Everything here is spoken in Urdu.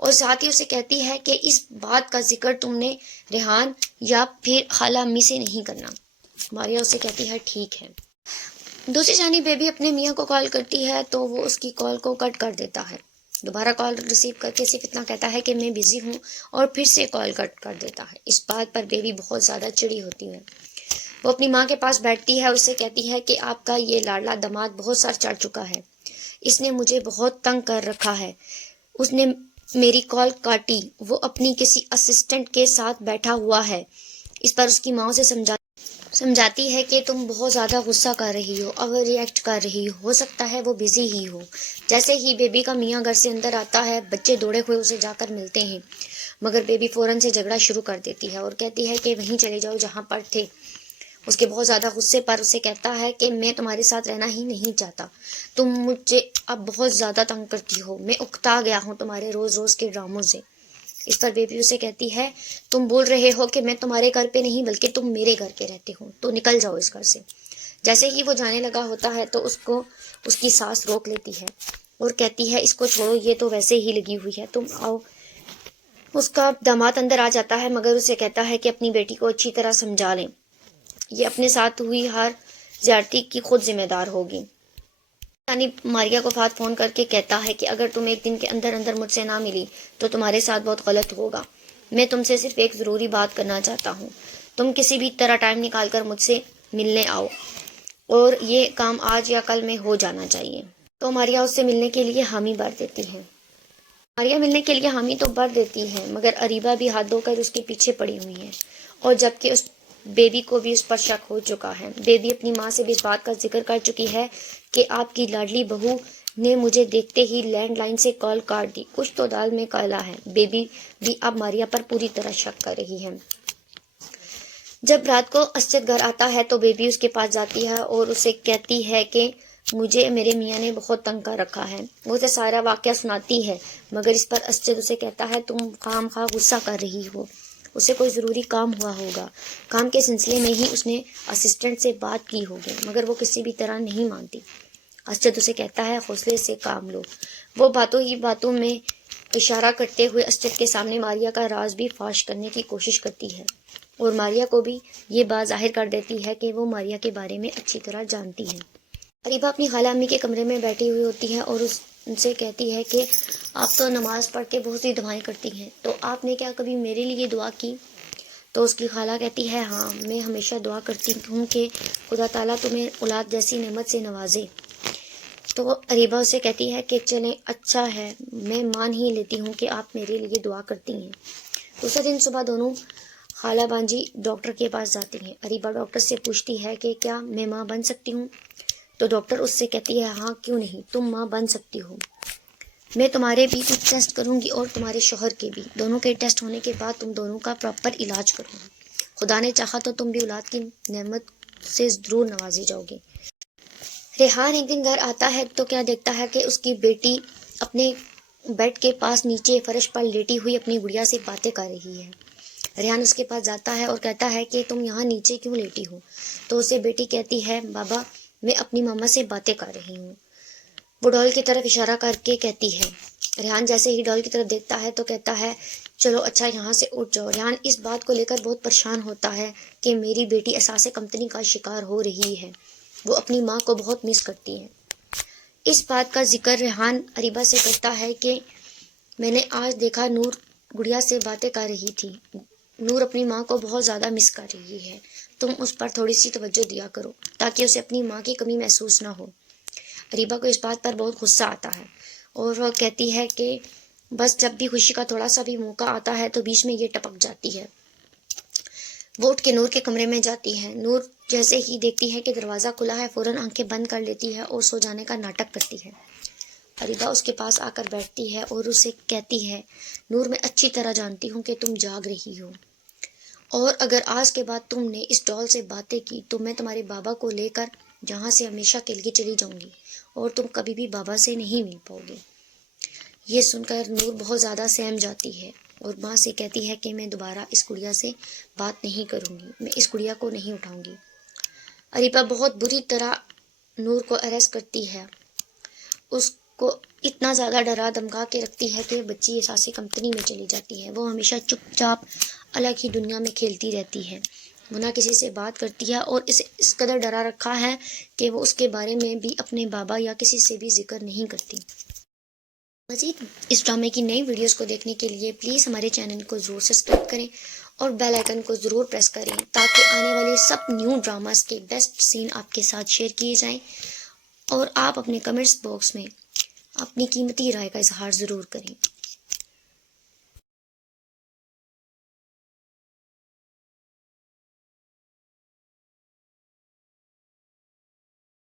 اور ساتھ ہی اسے کہتی ہے کہ اس بات کا ذکر تم نے ریحان یا پھر خالہ امی سے نہیں کرنا۔ ماریا اسے کہتی ہے ٹھیک ہے۔ دوسری جانب بیبی اپنے میاں کو کال کرتی ہے تو وہ اس کی کال کو کٹ کر دیتا ہے۔ دوبارہ کال ریسیو کر کے صرف اتنا کہتا ہے کہ میں بزی ہوں اور پھر سے کال کٹ کر دیتا ہے۔ اس بات پر بیبی بہت زیادہ چڑی ہوتی ہے۔ وہ اپنی ماں کے پاس بیٹھتی ہے اور اسے کہتی ہے کہ آپ کا یہ لاڈلا داماد بہت سر چڑھ چکا ہے، اس نے مجھے بہت تنگ کر رکھا ہے، اس نے میری کال کاٹی، وہ اپنی کسی اسسٹنٹ کے ساتھ بیٹھا ہوا ہے۔ اس پر اس کی ماں اسے سمجھاتی ہے کہ تم بہت زیادہ غصہ کر رہی ہو، اوور ریئیکٹ کر رہی ہو سکتا ہے وہ بزی ہی ہو۔ جیسے ہی بیبی کا میاں گھر سے اندر آتا ہے بچے دوڑے ہوئے اسے جا کر ملتے ہیں، مگر بیبی فوراً سے جھگڑا شروع کر دیتی ہے اور کہتی ہے کہ وہیں چلے جاؤ جہاں پر تھے۔ اس کے بہت زیادہ غصے پر اسے کہتا ہے کہ میں تمہارے ساتھ رہنا ہی نہیں چاہتا، تم مجھے اب بہت زیادہ تنگ کرتی ہو، میں اکتا گیا ہوں تمہارے روز روز کے ڈراموں سے۔ اس پر بیبی اسے کہتی ہے تم بول رہے ہو کہ میں تمہارے گھر پہ نہیں بلکہ تم میرے گھر پہ رہتے ہو، تو نکل جاؤ اس گھر سے۔ جیسے ہی وہ جانے لگا ہوتا ہے تو اس کی ساس روک لیتی ہے اور کہتی ہے اس کو چھوڑو، یہ تو ویسے ہی لگی ہوئی ہے، تم آؤ۔ اس کا داماد اندر آ جاتا ہے مگر اسے کہتا ہے کہ اپنی بیٹی کو اچھی طرح سمجھا لیں، یہ اپنے ساتھ ہوئی ہر زیادتی کی خود ذمہ دار ہوگی۔ یعنی ماریا کو فات فون کر کے کہتا ہے کہ اگر تم ایک دن کے اندر اندر مجھ سے نہ ملی تو تمہارے ساتھ بہت غلط ہوگا، میں تم سے صرف ایک ضروری بات کرنا چاہتا ہوں، تم کسی بھی طرح ٹائم نکال کر مجھ سے ملنے آؤ اور یہ کام آج یا کل میں ہو جانا چاہیے۔ تو ماریا اس سے ملنے کے لیے حامی بھر دیتی ہے۔ ماریا ملنے کے لیے حامی تو بھر دیتی ہے مگر اریبہ بھی ہاتھ دھو کر اس کے پیچھے پڑی ہوئی ہے، اور جبکہ اس بیبی کو بھی اس پر شک ہو چکا ہے۔ بیبی اپنی ماں سے بھی اس بات کا ذکر کر چکی ہے کہ آپ کی لاڈلی بہو نے مجھے دیکھتے ہی لینڈ لائن سے کال کاٹ دی، کچھ تو دال میں کالا ہے۔ بیبی بھی اب ماریا پر پوری طرح شک کر رہی ہے۔ جب رات کو اسجد گھر آتا ہے تو بیبی اس کے پاس جاتی ہے اور اسے کہتی ہے کہ مجھے میرے میاں نے بہت تنگ کر رکھا ہے۔ وہ اسے سارا واقعہ سناتی ہے مگر اس پر اسجد اسے کہتا ہے تم خام خواہ غصہ کر رہی ہو، اسے کوئی ضروری کام ہوا ہوگا، کام کے سلسلے میں ہی اس نے اسسٹنٹ سے بات کی ہوگی مگر وہ کسی بھی طرح نہیں مانتی۔ اسجد اسے کہتا ہے حوصلے سے کام لو۔ وہ باتوں ہی باتوں میں اشارہ کرتے ہوئے اسجد کے سامنے ماریا کا راز بھی فاش کرنے کی کوشش کرتی ہے اور ماریا کو بھی یہ بات ظاہر کر دیتی ہے کہ وہ ماریا کے بارے میں اچھی طرح جانتی ہے۔ اریبہ اپنی خالہ امی کے کمرے میں بیٹھی ہوئی ہوتی ہے اور ان سے کہتی ہے کہ آپ تو نماز پڑھ کے بہت سی دعائیں کرتی ہیں، تو آپ نے کیا کبھی میرے لیے دعا کی؟ تو اس کی خالہ کہتی ہے ہاں، میں ہمیشہ دعا کرتی ہوں کہ خدا تعالیٰ تمہیں اولاد جیسی نعمت سے نوازے۔ تو اریبہ اسے کہتی ہے کہ چلیں اچھا ہے، میں مان ہی لیتی ہوں کہ آپ میرے لیے دعا کرتی ہیں۔ دوسرے دن صبح دونوں خالہ بانجی ڈاکٹر کے پاس جاتی ہیں۔ اریبہ ڈاکٹر سے پوچھتی ہے کہ کیا میں ماں بن سکتی ہوں؟ تو ڈاکٹر اس سے کہتی ہے ہاں کیوں نہیں، تم ماں بن سکتی ہو، میں تمہارے بھی کچھ ٹیسٹ کروں گی اور تمہارے شوہر کے بھی، دونوں کے ٹیسٹ ہونے کے بعد تم دونوں کا پراپر علاج کروں گی، خدا نے چاہا تو تم بھی اولاد کی نعمت سے ضرور نوازی جاؤ گے۔ ریحان ایک دن گھر آتا ہے تو کیا دیکھتا ہے کہ اس کی بیٹی اپنے بیڈ کے پاس نیچے فرش پر لیٹی ہوئی اپنی گڑیا سے باتیں کر رہی ہے۔ ریحان اس کے پاس جاتا ہے اور کہتا ہے کہ تم یہاں نیچے کیوں لیٹی ہو؟ تو اسے بیٹی کہتی ہے بابا میں اپنی ماما سے باتیں کر رہی ہوں۔ وہ ڈال کی طرف اشارہ کر کے کہتی ہے۔ ریحان جیسے ہی ڈال کی طرف دیکھتا ہے تو کہتا ہے چلو اچھا یہاں سے اٹھ جاؤ۔ ریحان اس بات کو لے کر بہت پریشان ہوتا ہے کہ میری بیٹی احساس کمتری کا شکار ہو رہی ہے، وہ اپنی ماں کو بہت مس کرتی ہے۔ اس بات کا ذکر ریحان اریبہ سے کرتا ہے کہ میں نے آج دیکھا نور گڑیا سے باتیں کر رہی تھی، نور اپنی ماں کو بہت زیادہ مس کر رہی ہے، تم اس پر تھوڑی سی توجہ دیا کرو تاکہ اسے اپنی ماں کی کمی محسوس نہ ہو۔ اریبہ کو اس بات پر بہت غصہ آتا ہے اور وہ کہتی ہے کہ بس جب بھی خوشی کا تھوڑا سا بھی موقع آتا ہے تو بیچ میں یہ ٹپک جاتی ہے۔ وہ اٹھ کے نور کے کمرے میں جاتی ہے۔ نور جیسے ہی دیکھتی ہے کہ دروازہ کھلا ہے فوراً آنکھیں بند کر لیتی ہے اور سو جانے کا ناٹک کرتی ہے۔ اریبہ اس کے پاس آ کر بیٹھتی ہے اور اسے کہتی ہے نور میں اچھی طرح جانتی ہوں کہ تم جاگ رہی ہو، اور اگر آج کے بعد تم نے اس ڈال سے باتیں کی تو میں تمہارے بابا کو لے کر جہاں سے ہمیشہ کے لیے چلی جاؤں گی اور تم کبھی بھی بابا سے نہیں مل پاؤ گے۔ یہ سن کر نور بہت زیادہ سہم جاتی ہے اور ماں سے کہتی ہے کہ میں دوبارہ اس گڑیا سے بات نہیں کروں گی، میں اس گڑیا کو نہیں اٹھاؤں گی۔ اریبہ بہت بری طرح نور کو اریسٹ کرتی ہے، اس کو اتنا زیادہ ڈرا دھمکا کے رکھتی ہے کہ بچی احساس کمتری میں چلی جاتی ہے. وہ ہمیشہ چپ چاپ الگ ہی دنیا میں کھیلتی رہتی ہے. وہ نہ کسی سے بات کرتی ہے اور اسے اس قدر ڈرا رکھا ہے کہ وہ اس کے بارے میں بھی اپنے بابا یا کسی سے بھی ذکر نہیں کرتی. مزید اس ڈرامے کی نئی ویڈیوز کو دیکھنے کے لیے پلیز ہمارے چینل کو ضرور سبسکرائب کریں اور بیل آئیکن کو ضرور پریس کریں تاکہ آنے والے سب نیو ڈراماز کے بیسٹ سین آپ کے ساتھ شیئر کیے جائیں. اور آپ اپنے کمنٹس باکس میں اپنی قیمتی رائے کا اظہار ضرور کریں.